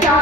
Yeah.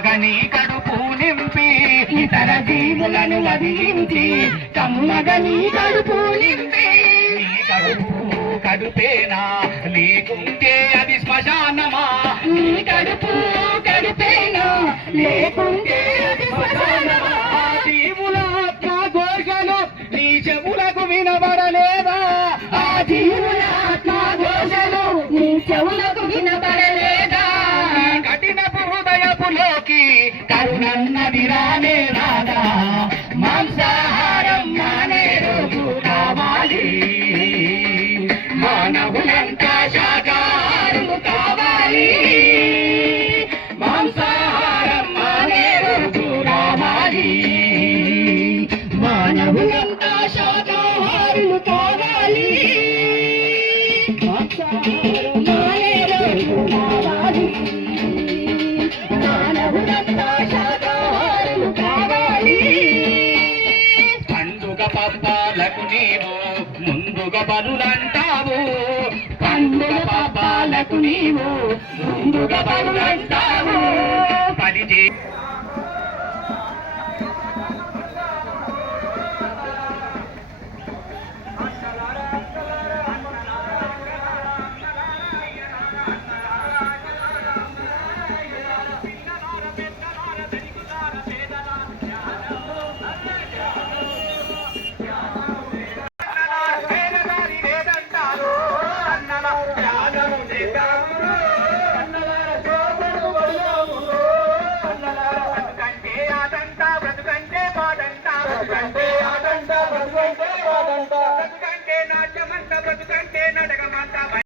కమ్మగని కడుపు నింపి ఇతర జీవులను వదిలించి కమ్మగని కడుపు నింపి. కడుపు కడుపేనా? లేకుంటే అది శ్మశానమా? నీ కడుపు కడుపేనా? లేకుంటే అది శ్మశానమా? జీవుల ఆత్మ ఘోషలు నీ చెవులకు వినబడలేదా? ఆ జీవుల ఆత్మ ఘోషలు నీ చెవులకు Rani Rani. పాపాలకు నీవు ముందుగా బలులంటావు పండుగ పాపాలకు నీవు ముందుగా బలులంటావు Yeah.